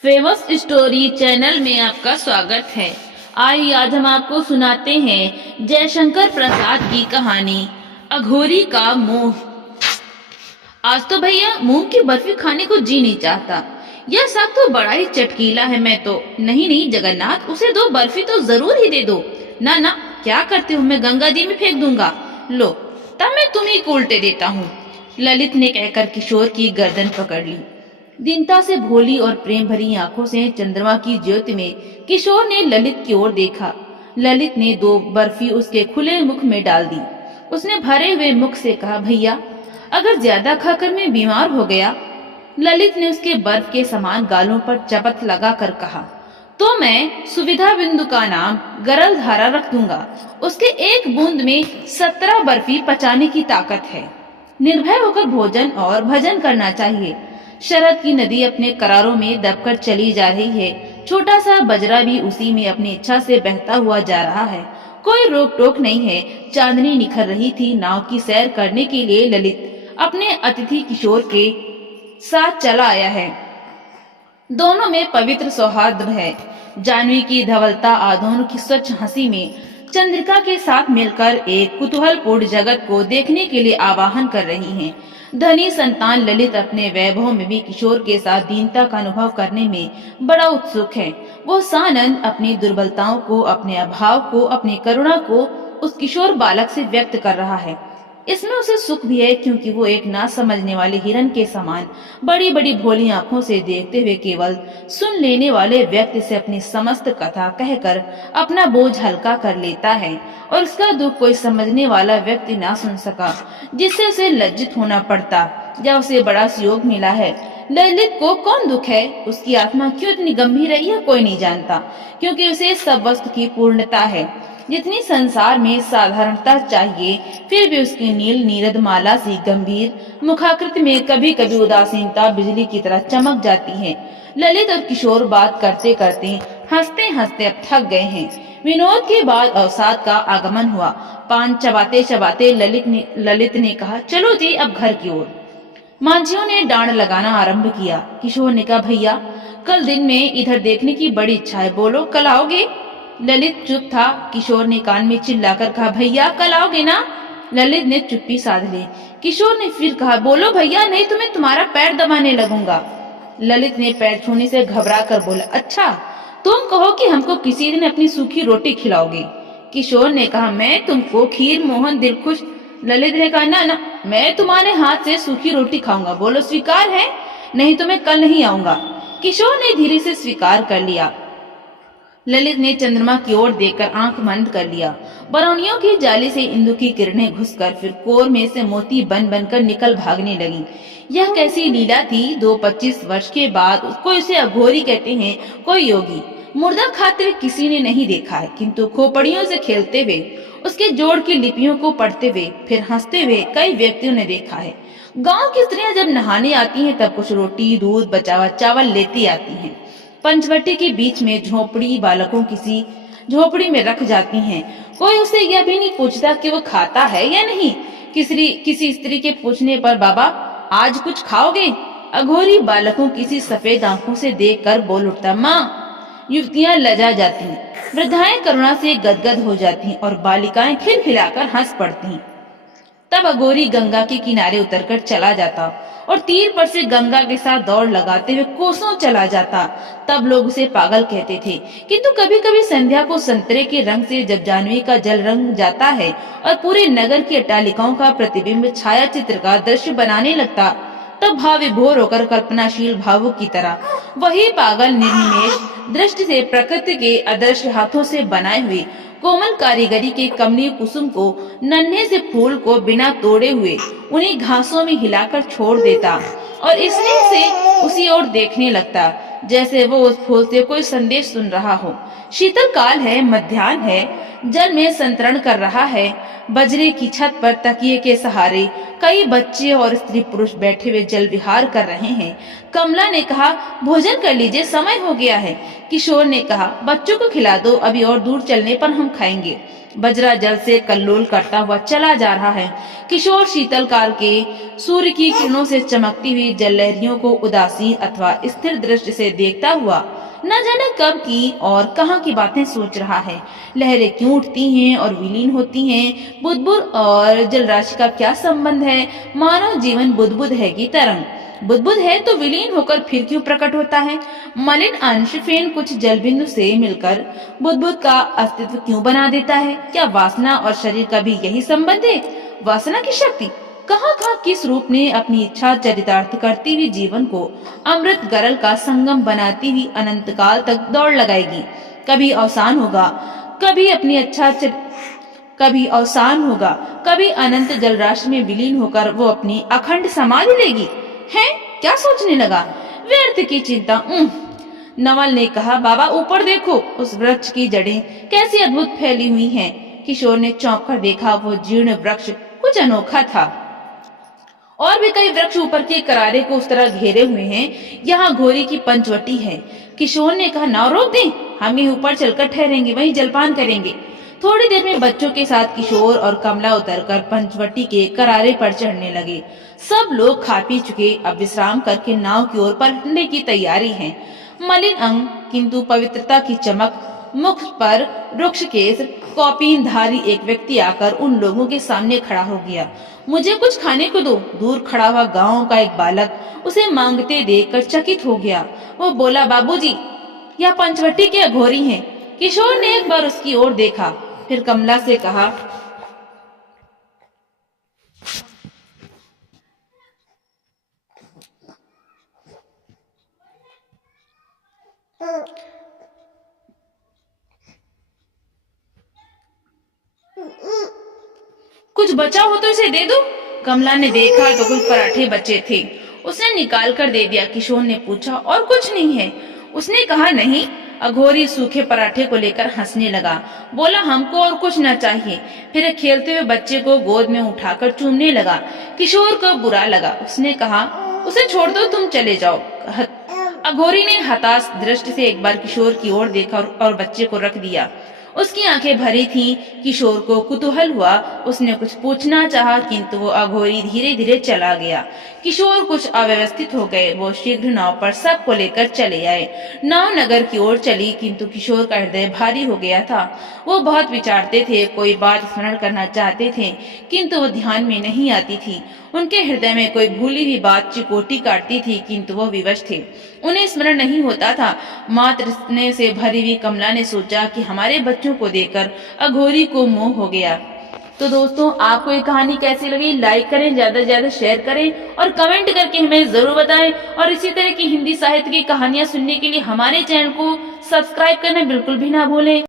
Famous story channel में आपका स्वागत है। आइए आज हम आपको सुनाते हैं जयशंकर प्रसाद की कहानी अघोरी का मुंह। आज तो भैया मूंग की बर्फी खाने को जी नहीं चाहता। यह साग तो बड़ा ही चटकीला है। मैं तो नहीं नहीं जगन्नाथ, उसे दो बर्फी तो जरूर ही दे दो। ना ना, क्या करते हो, मैं गंगा जी में फेंक दूंगा। लो, तब मैं तुम्ही को उल्टे देता हूँ। ललित ने कहकर किशोर की गर्दन पकड़ ली। दीनता से भोली और प्रेम भरी आंखों से चंद्रमा की ज्योति में किशोर ने ललित की ओर देखा। ललित ने दो बर्फी उसके खुले मुख में डाल दी। उसने भरे हुए मुख से कहा, भैया अगर ज्यादा खाकर मैं बीमार हो गया। ललित ने उसके बर्फ के समान गालों पर चपत लगाकर कहा, तो मैं सुविधा बिंदु का नाम गरल धारा रख दूंगा। उसके एक बूंद में 17 बर्फी पचाने की ताकत है। निर्भय होकर भोजन और भजन करना चाहिए। शरद की नदी अपने करारों में दबकर चली जा रही है। छोटा सा बजरा भी उसी में अपनी इच्छा से बहता हुआ जा रहा है। कोई रोक टोक नहीं है। चांदनी निखर रही थी। नाव की सैर करने के लिए ललित अपने अतिथि किशोर के साथ चला आया है। दोनों में पवित्र सौहार्द है। जानवी की धवलता आधोन की स्वच्छ हंसी में चंद्रिका के साथ मिलकर एक कुतूहलपूर्ण जगत को देखने के लिए आवाहन कर रही हैं। धनी संतान ललित अपने वैभव में भी किशोर के साथ दीनता का अनुभव करने में बड़ा उत्सुक है। वो सानंद अपनी दुर्बलताओं को, अपने अभाव को, अपनी करुणा को उस किशोर बालक से व्यक्त कर रहा है। इसमें उसे सुख भी है, क्योंकि वो एक ना समझने वाले हिरन के समान बड़ी बड़ी भोली आंखों से देखते हुए केवल सुन लेने वाले व्यक्ति से अपनी समस्त कथा कहकर अपना बोझ हल्का कर लेता है। और उसका दुख कोई समझने वाला व्यक्ति ना सुन सका, जिससे उसे लज्जित होना पड़ता। या उसे बड़ा सुयोग मिला है। ललित को कौन दुख है? उसकी आत्मा क्यों इतनी गंभीर है, यह कोई नहीं जानता, क्योंकि उसे सब वस्तु की पूर्णता है। जितनी संसार में साधारणता चाहिए, फिर भी उसकी नील नीरद माला सी गंभीर मुखाकृति में कभी कभी उदासीनता बिजली की तरह चमक जाती है। ललित और किशोर बात करते करते हंसते हंसते अब थक गए हैं। विनोद के बाद अवसाद का आगमन हुआ। पान चबाते चबाते ललित ने कहा, चलो जी अब घर की ओर। मांझियों ने डांड लगाना आरंभ किया। किशोर ने कहा, भैया कल दिन में इधर देखने की बड़ी इच्छा है, बोलो कल आओगे? ललित चुप था। किशोर ने कान में चिल्लाकर कहा, भैया कल आओगे ना? ललित ने चुप्पी साध ली। किशोर ने फिर कहा, बोलो भैया, नहीं तो मैं तुम्हारा पैर दबाने लगूंगा। ललित ने पैर छूने से घबरा कर बोला, अच्छा तुम कहो कि हमको किसी दिन अपनी सूखी रोटी खिलाओगे? किशोर ने कहा, मैं तुमको खीर मोहन दिलखुश। ललित ने कहा, ना ना, मैं तुम्हारे हाथ से सूखी रोटी खाऊंगा, बोलो स्वीकार है? नहीं तो मैं कल नहीं आऊंगा। किशोर ने धीरे से स्वीकार कर लिया। ललित ने चंद्रमा की ओर देखकर आंख बंद कर लिया। बरौनियों की जाली से इंदु की किरणें घुसकर फिर कोर में से मोती बन बनकर निकल भागने लगी। यह कैसी लीला थी! 25 वर्ष के बाद कोई उसे अघोरी कहते हैं, कोई योगी। मुर्दा खाते हुए किसी ने नहीं देखा है, किंतु खोपड़ियों से खेलते हुए, उसके जोड़ की लिपियों को पढ़ते हुए, फिर हंसते हुए कई व्यक्तियों ने देखा है। गांव की स्त्रियां जब नहाने आती हैं, तब कुछ रोटी, दूध, बचा हुआ चावल लेती आती हैं। पंचवटी के बीच में झोपड़ी बालकों किसी झोपड़ी में रख जाती हैं। कोई उसे यह भी नहीं पूछता कि वो खाता है या नहीं। किसी स्त्री के पूछने पर, बाबा आज कुछ खाओगे? अघोरी बालकों किसी सफेद आंखों से देखकर बोल उठता, माँ। युवतियां लजा जाती, वृद्धाएं करुणा से गदगद हो जाती और बालिकाएं खिलखिलाकर हंस पड़ती। तब अघोरी गंगा के किनारे उतरकर चला जाता और तीर पर से गंगा के साथ दौड़ लगाते हुए कोसों चला जाता। तब लोग उसे पागल कहते थे, किंतु कभी कभी संध्या को संतरे के रंग से जब जानवी का जल रंग जाता है और पूरे नगर की अट्टालिकाओं का प्रतिबिंब छाया चित्र का दृश्य बनाने लगता, तब भाव विभोर होकर कल्पनाशील भावुक की तरह वही पागल निर्निमेष दृष्टि से प्रकृति के अदृश्य हाथों से बनाए हुए कोमल कारीगरी के कमनीय कुसुम को, नन्हे से फूल को बिना तोड़े हुए उन्हीं घासों में हिलाकर छोड़ देता और स्नेह से उसी ओर देखने लगता, जैसे वो उस फूल से कोई संदेश सुन रहा हो। शीतल काल है, मध्याह्न है, जल में संतरण कर रहा है। बजरे की छत पर तकिए के सहारे कई बच्चे और स्त्री पुरुष बैठे हुए जल विहार कर रहे हैं। कमला ने कहा, भोजन कर लीजिए, समय हो गया है। किशोर ने कहा, बच्चों को खिला दो, अभी और दूर चलने पर हम खाएंगे। बजरा जल से कल्लोल करता हुआ चला जा रहा है। किशोर शीतलकाल के सूर्य की किरणों से चमकती हुई जल लहरियों को उदासीन अथवा स्थिर दृष्टि से देखता हुआ न जाने कब की और कहाँ की बातें सोच रहा है। लहरें क्यों उठती हैं और विलीन होती हैं? बुदबुद और जलराशि का क्या संबंध है? मानव जीवन बुदबुद है कि तरंग? बुदबुद है तो विलीन होकर फिर क्यों प्रकट होता है? मलिन अंश फेन कुछ जल बिंदु से मिलकर बुदबुद का अस्तित्व क्यों बना देता है? क्या वासना और शरीर का भी यही संबंध है? वासना की शक्ति कहाँ कहाँ किस रूप ने अपनी इच्छा चरितार्थ करती हुई जीवन को अमृत गरल का संगम बनाती हुई अनंत काल तक दौड़ लगाएगी। कभी अवसान होगा, कभी अपनी कभी अवसान होगा, कभी अनंत जलराशि में विलीन होकर वो अपनी अखंड समाधि लेगी। है क्या सोचने लगा? व्यर्थ की चिंता। नवल ने कहा, बाबा ऊपर देखो, उस वृक्ष की जड़ें कैसी अद्भुत फैली हुई हैं। किशोर ने चौंक कर देखा, वो जीर्ण वृक्ष कुछ अनोखा था। और भी कई वृक्ष ऊपर के करारे को उस तरह घेरे हुए हैं। यहाँ घोरी की पंचवटी है। किशोर ने कहा, नाव रोक दें, हम ही ऊपर चलकर ठहरेंगे, वहीं जलपान करेंगे। थोड़ी देर में बच्चों के साथ किशोर और कमला उतरकर पंचवटी के करारे पर चढ़ने लगे। सब लोग खा पी चुके, अब विश्राम करके नाव की ओर पलटने की तैयारी है। मलिन अंग किंतु पवित्रता की चमक, मुख पर रुक्ष केस, कौपीन धारी एक व्यक्ति आकर उन लोगों के सामने खड़ा हो गया। मुझे कुछ खाने को दो। दूर खड़ा हुआ गांव का एक बालक उसे मांगते देखकर चकित हो गया। वो बोला, बाबूजी, यह पंचवटी के अघोरी हैं। किशोर ने एक बार उसकी ओर देखा, फिर कमला से कहा, कुछ बचा हो तो इसे दे दो। कमला ने देखा तो कुछ पराठे बचे थे, उसने निकाल कर दे दिया। किशोर ने पूछा, और कुछ नहीं है? उसने कहा, नहीं। अघोरी सूखे पराठे को लेकर हंसने लगा, बोला, हमको और कुछ न चाहिए। फिर खेलते हुए बच्चे को गोद में उठाकर चूमने लगा। किशोर को बुरा लगा, उसने कहा, उसे छोड़ दो, तुम चले जाओ। अघोरी ने हताश दृष्टि से एक बार किशोर की ओर देखा और बच्चे को रख दिया। उसकी आंखें भरी थीं। किशोर को कुतूहल हुआ, उसने कुछ पूछना चाहा, किंतु वो अघोरी धीरे धीरे चला गया। किशोर कुछ अव्यवस्थित हो गए। वो शीघ्र नाव पर सबको लेकर चले आए। नाव नगर की ओर चली, किंतु किशोर का हृदय भारी हो गया था। वो बहुत विचारते थे, कोई बात स्मरण करना चाहते थे, किंतु वो ध्यान में नहीं आती थी। उनके हृदय में कोई भूली हुई बात चिकोटी काटती थी, किंतु वो विवश थे, उन्हें स्मरण नहीं होता था। मात्र स्नेह से भरी हुई कमला ने सोचा कि हमारे बच्चों को देखकर अघोरी को मोह हो गया। तो दोस्तों, आपको ये कहानी कैसी लगी? लाइक करें, ज्यादा से ज्यादा शेयर करें और कमेंट करके हमें जरूर बताएं। और इसी तरह की हिंदी साहित्य की कहानियां सुनने के लिए हमारे चैनल को सब्सक्राइब करना बिल्कुल भी ना भूलें।